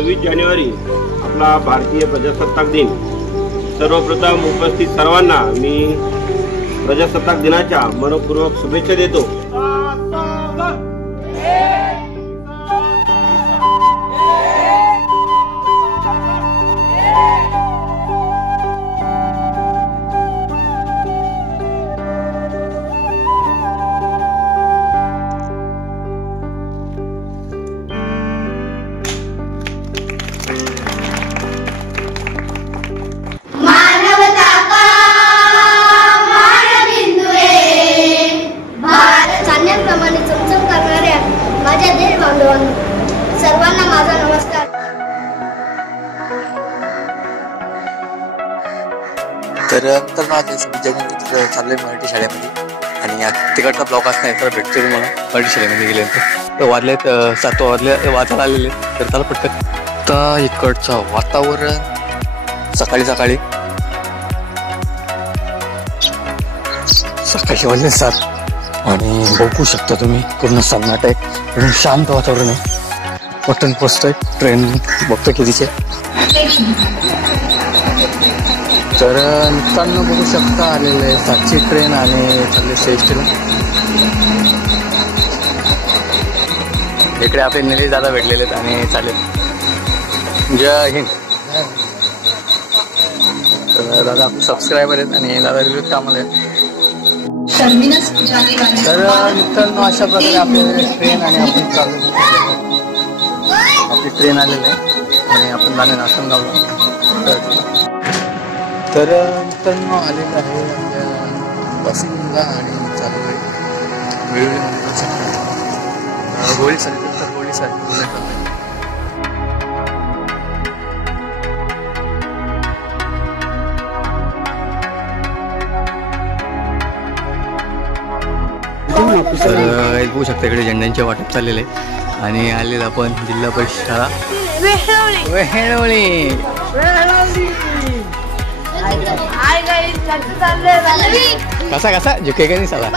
26 जानेवारी आपला भारतीय प्रजासत्ताक दिन। सर्वप्रथम उपस्थित सर्वांना मी प्रजासत्ताक दिनाच्या मनपूर्वक शुभेच्छा देतो। सर्वांना माझा नमस्कार। तर माझं विद्यार्थी चाललंय मराठी शाळेमध्ये आणि तिकडचा ब्लॉक असणार तर भेटतोय मला मराठी शाळेमध्ये गेल्यानंतर। तर वाजलेत 7 वाजले वाचायला आलेले तर त्याला पटकन तर इकडचं वातावरण सकाळी वाजले 7 आणि बघू शकता तुम्ही पूर्ण सन्नाट आहे, एकदम शांत वातावरण आहे। पटकन पोचतोय, ट्रेन बघतो कितीचे। तर मित्रांनो बघू शकता आलेले 7ची ट्रेन आणि चालले 6 इकडे आपले निलेश दादा भेटलेले आहेत आणि चालेल। जय हिंद। तर दादा आपले सबस्क्रायबर आहेत आणि दादा रिव्ह्यू कामाला आहेत। तर मित्रांनो अशा प्रकारे आपले ट्रेन आणि आपण चालू आपली ट्रेन आलेली आहे आणि आपण जाणे नाशनगावला। तर मित्रांनो आलेलं आहे आपल्या पासिंगला आणि चालू आहे गोळी साठी तर बघू शकता इकडे झेंड्यांचे वाटप चाललेले आणि आलेलं आपण जिल्हा परिषद शाळा वेहेळवळी। कसा झुके का नाही साला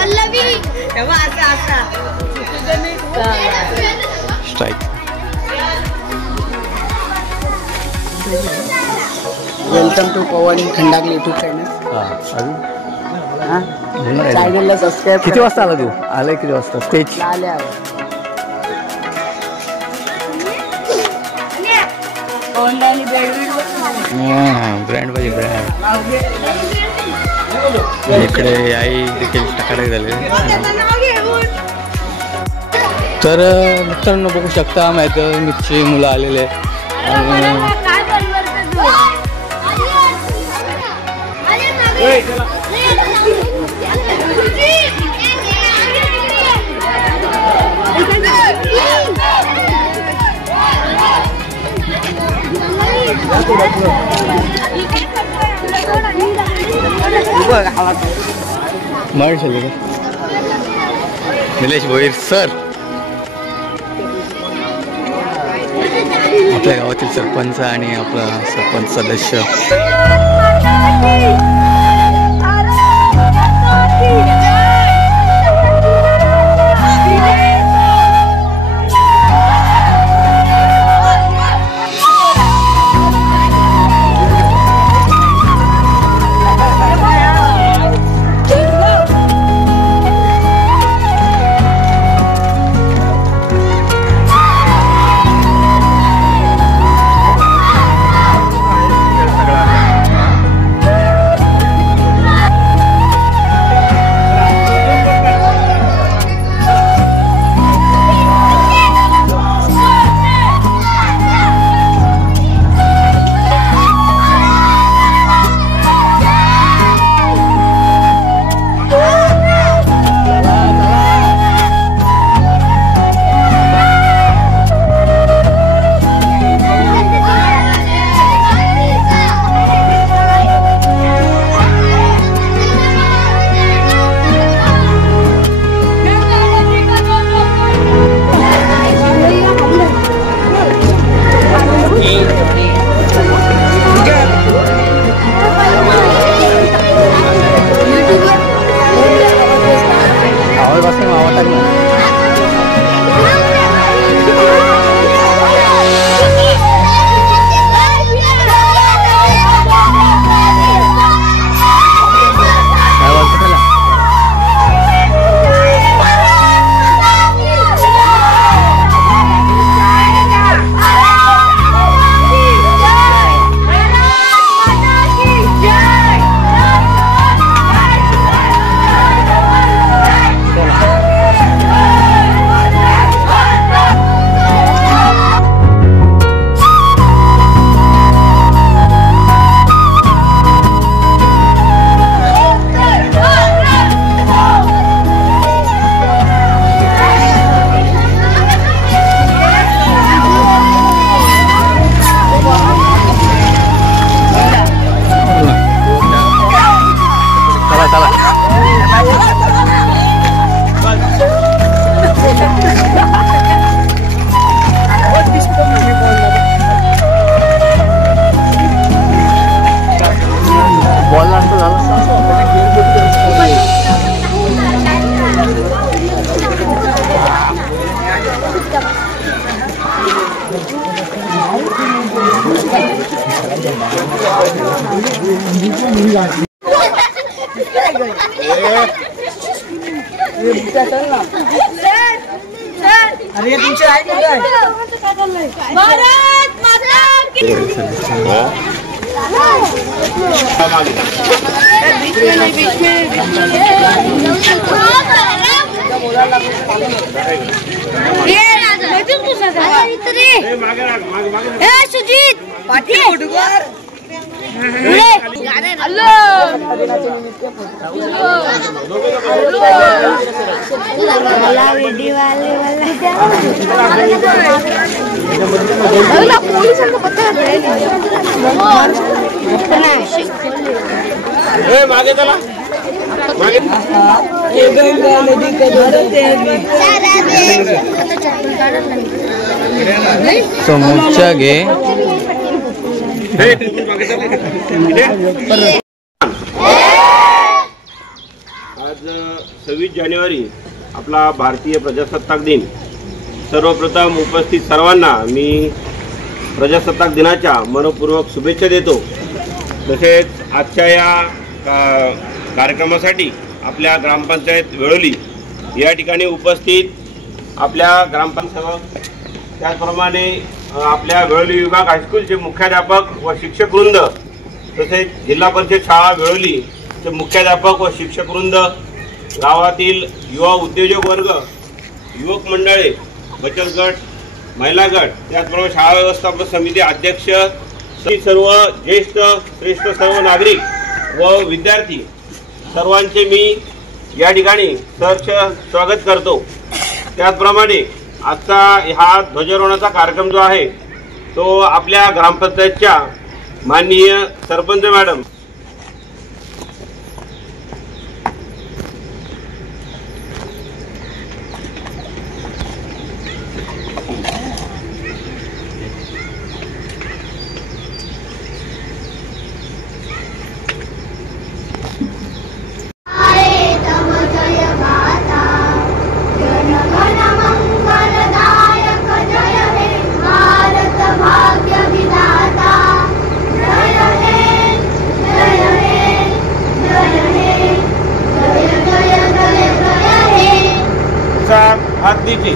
strike. Welcome to Pawan Khandagale YouTube channel. चॅनलला सबस्क्राइब। किती वाजता आला तू? आलाय किती वाजता स्टेज आल्या? ब्रँड पाहिजे ब्रँड। इकडे आई देखील टाकाडे झाले। तर मित्रांनो बघू शकता मैदानीची मुलं आलेले निलेश भोईर सर आपल्या गावातील सरपंच आणि आपला सरपंच सदस्य। अरे तुमचे आहे का काय? भारत माता की सुजीत पाटील मागे चला समोरच्या घे. आज 26 जानेवारी आपला भारतीय प्रजासत्ताक दिन. सर्वप्रथम उपस्थित सर्वांना मी प्रजासत्ताक दिनाच्या मनपूर्वक शुभेच्छा देतो. तसेच आजच्या या कार्यक्रमासाठी आपल्या ग्रामपंचायत वेळोली या ठिकाणी उपस्थित आपल्या ग्रामपंचायत त्याचप्रमाणे आपल्या वेळोली विभाग हायस्कूलचे मुख्याध्यापक व शिक्षकवृंद तसेच जिल्हा परिषद शाळा वेळोलीचे मुख्याध्यापक व शिक्षकवृंद, गावातील युवा उद्योजक वर्ग, युवक मंडळे, बचत गट, महिला गट, त्याचबरोबर शाळा व्यवस्थापन समिती अध्यक्ष, सर्व ज्येष्ठ श्रेष्ठ सर्व नागरिक व विद्यार्थी सर्वांचे मी या ठिकाणी सहर्ष स्वागत करतो. त्याचप्रमाणे आजचा हा ध्वजारोहणाचा कार्यक्रम जो आहे तो आपल्या ग्रामपंचायतच्या माननीय सरपंच मॅडम हाथ दीजिए,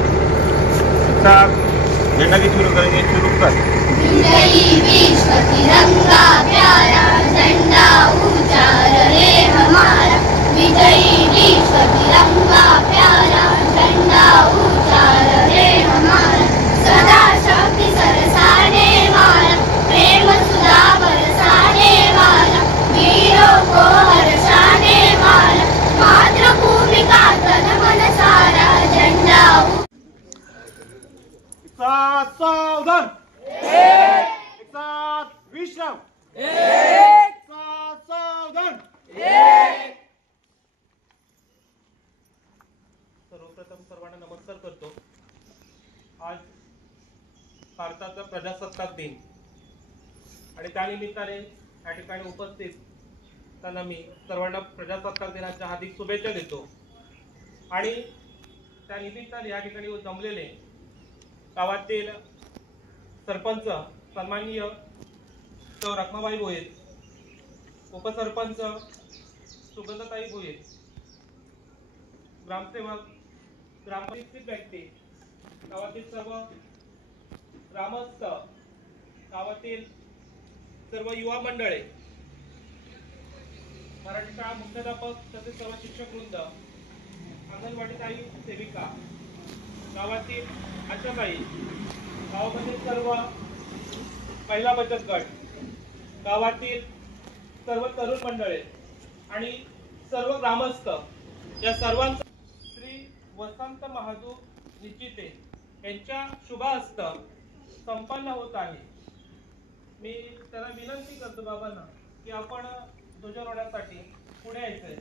झंडा की शुरू करेंगे, शुरू कर. विजयी विश्व तिरंगा प्यारा झंडा ऊंचा रहे हमारा. विजयी विश्व तिरंगा प्यारा झंडा ऊंचा रहे हमारा. सदा शक्ति सरसाने वाला, प्रेम सुधा बरसाने वाला, वीरों को हर्षाने वाला, मातृभूमि का तन मन सारा झंडा. सावधान, एक साथ विश्राम, एक साथ सावधान. सर्वप्रथम सर्वांना नमस्कार करतो. आज भारताचा प्रजासत्ताक दिन आणि त्यानिमित्ताने या ठिकाणी उपस्थित त्यांना मी सर्वांना प्रजासत्ताक दिनाच्या हार्दिक शुभेच्छा देतो. आणि त्या निमित्ताने या ठिकाणी जमलेले गावातील सरपंच सन्माननीय सौ रखमाबाई भोयर, उपसरपंच सुगंधताई भोयर, ग्रामसेवक, ग्रामपंचायत व्यक्ती, गावातील सर्व ग्रामस्थ, गावातील सर्व युवा मंडळे, मराठी शाळा मुख्याध्यापक तसेच सर्व शिक्षकवृंद, अंगणवाडी ताई सेविका, गावातील आशाताई, गावामधील सर्व महिला बचत गट, गावातील सर्व तरुण मंडळे आणि सर्व ग्रामस्थ या सर्वांचा श्री वसंत महादू निश्चिते यांच्या शुभ हस्त संपन्न होत आहे. मी त्याला विनंती करतो बाबांना की आपण ध्वजारोहणासाठी पुढे यायचंय.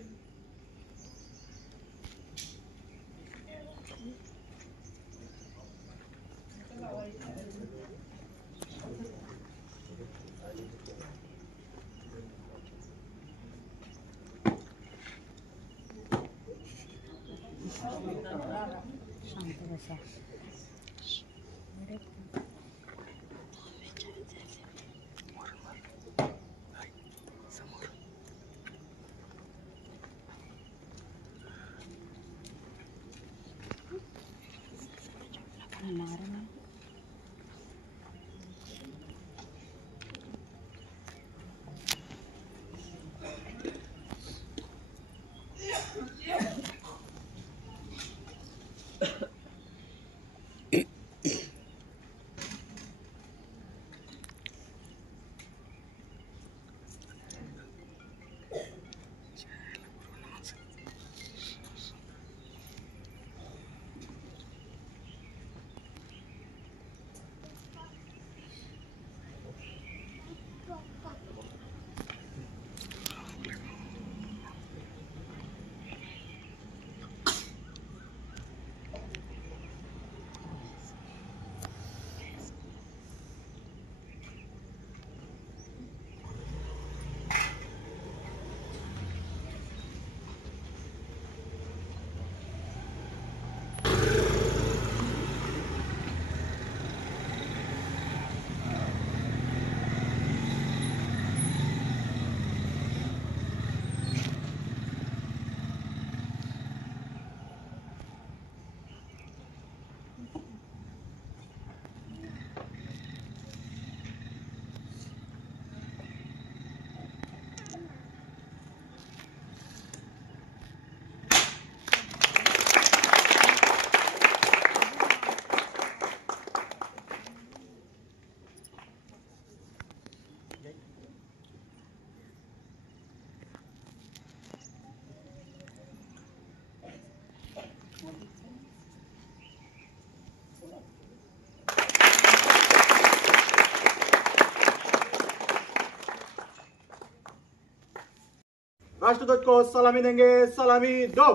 राष्ट्रध्वज को सलामी देंगे, सलामी दो।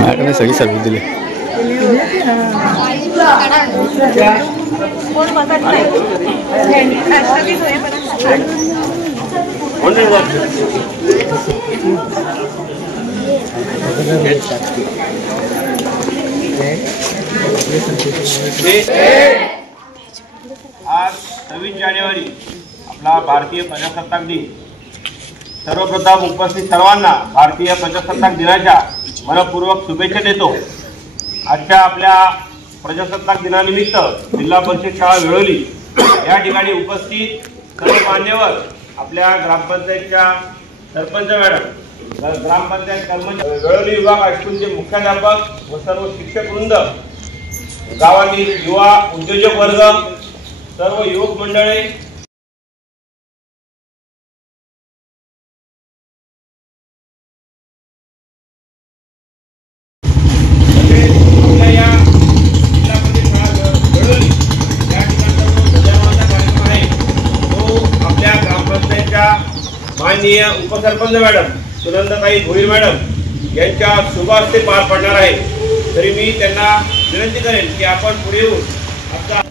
मॅडमने सगळी सर्व्हिस दिली. आज 26 जानेवारी आपला भारतीय प्रजासत्ताक दिन. सर्वप्रथम उपस्थित सर्वांना भारतीय प्रजासत्ताक दिनाच्या मनपूर्वक शुभेच्छा देतो. आजच्या आपल्या प्रजासत्ताक दिनानिमित्त जिल्हा परिषद शाळा वेळोली या ठिकाणी उपस्थित सर्व मान्यवर, आपल्या ग्रामपंचायतच्या सरपंच मॅडम, ग्रामपंचायत कर्मचारी, वेळोली विभाग हायस्कूलचे मुख्याध्यापक व सर्व शिक्षक वृंद, गावातील युवा उद्योजक वर्ग, सर्व युवक मंडळे, माननीय उपसरपंच मॅडम सुनंदाताई भोईर मॅडम यांच्या शुभ हस्ते पार पडणार आहे. तरी मी त्यांना विनंती करेन की आपण पुढे येऊन आपला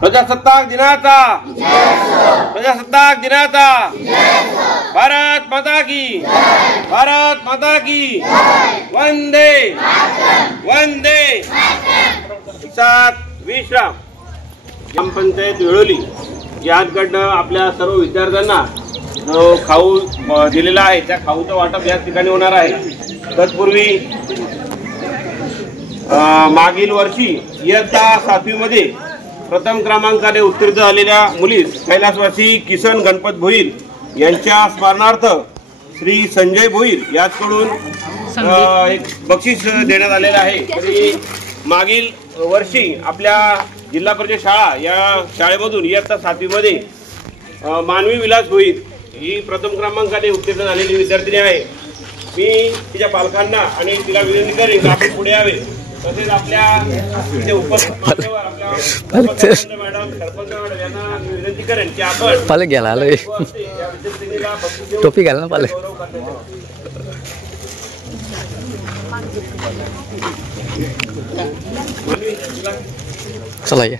प्रजासत्ताक दिनाचा भारत माता की वंदे वंदे. सात विश्राम. ग्रामपंचायत वेळोली याकडनं आपल्या सर्व विद्यार्थ्यांना जो खाऊ दिलेला आहे त्या खाऊचं वाटप याच ठिकाणी होणार आहे. तत्पूर्वी मागील वर्षी इयत्ता 7वी मध्ये प्रथम क्रमांकाने उत्तीर्ण झालेल्या मुली कैलासवासी किसन गणपत भोईर यांच्या स्मरणार्थ श्री संजय भोईर याचकडून एक बक्षीस देण्यात आलेलं आहे. तरी मागील वर्षी आपल्या जिल्हा परिषद शाळा या शाळेमधून इयत्ता 7वी मध्ये मानवी विलास भोईर ही प्रथम क्रमांकाने उत्तीर्ण झालेली विद्यार्थिनी आहे. मी तिच्या पालकांना आणि तिला विनंती करेन की आपण पुढे यावे. तसेच आपल्या इथे उपस्थित मान्यवर आपल्या सरपंच मॅडम यांना विनंती करेन की आपण पालक घ्यायला आलोय. टोपी घाल ना पालक. चला या.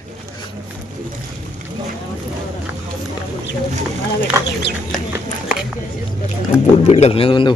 बूट बीट घालण्याचं बंद.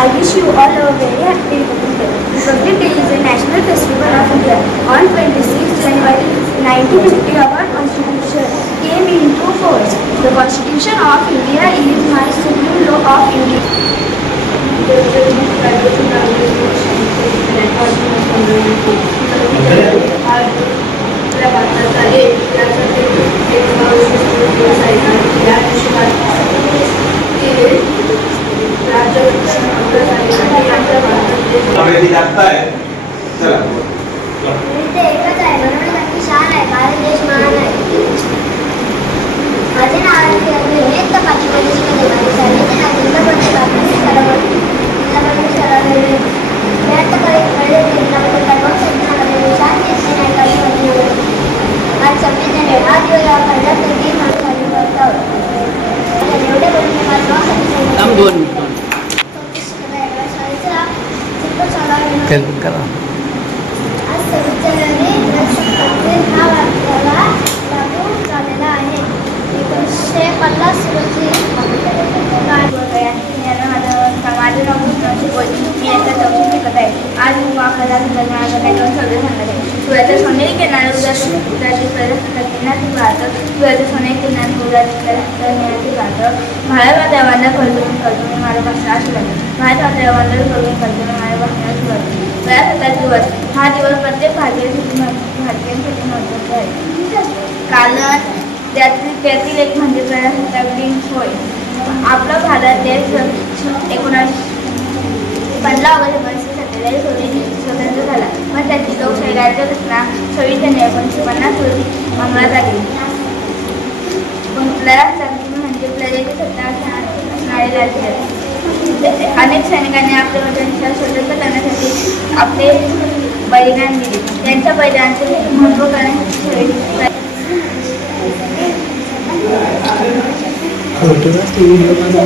I wish you all a very happy Republic Day. Republic Day is a national festival of India. On 26 January 1950, our Constitution came into force. The Constitution of India is my supreme law of India. जाता है चला ते एकच आहे म्हणून नक्की शान आहे भारत देश महान आहे माझे नाव आहे अनेक पाचवी शिकले शाळेचे नाव जिल्हापती कापसी सरवती जिल्हापती सरवले व्यर्थ कळे जिल्हापती कर्मचारी शांती नाही कमी आज संविधान हा दिवस खंडापैकी माणसाने करतो एवढे बोलणे माझा काम दोन 1950 रोजी माझं नाव मी आता चौथी शिकत आहे. आज मी आपल्याला दोन सगळे सांगत आहे. सूर्याच्या सोनेरी किनारे उदाची किनारी वाहतं, सूर्याच्या सोनेरी किनारे उदाची किनारी वाहतं. माझ्या देवांना कळून माझ्या भाषणाला सुरुवात. माझ्या देवांना कळून माझ्या भाषणाला सुरुवात. प्रजासत्ताक दिवस हा दिवस प्रत्येक भारतीयांसाठी महत्त्वाचा आहे, कारण त्यातील एक म्हणजे प्रजासत्ताक दिन होय. आपला भारत देश 15 ऑगस्ट 1947 रोजी स्वतंत्र झाला, पण त्याची लोकशाही राज्यघटना 26 जानेवारी 1950 रोजी अंमलात आली. प्रजासत्ताक दिन म्हणजे प्रजेची सत्ता असणारे राज्य. अनेक सैनिकांनी आपल्या वडिलांच्या स्वतंत्र करण्यासाठी आपले बलिदान दिले. त्यांच्या बलिदानाचे महत्त्व करण्यासाठी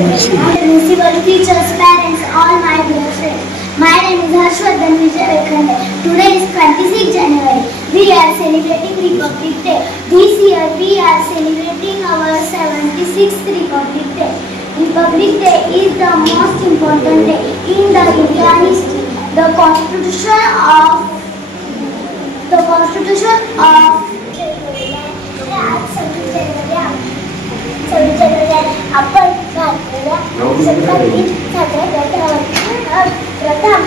Principal, teachers, parents, all my dear friends. My name is Harshvardhan Vijay Vekhande. Today is 26 January. We are celebrating Republic Day. This year we are celebrating our 76th Republic Day. Republic Day is the most important day in the Indian history. The Constitution of आपण भारताला संविधान दिन साजरा करत आहोत. प्रथम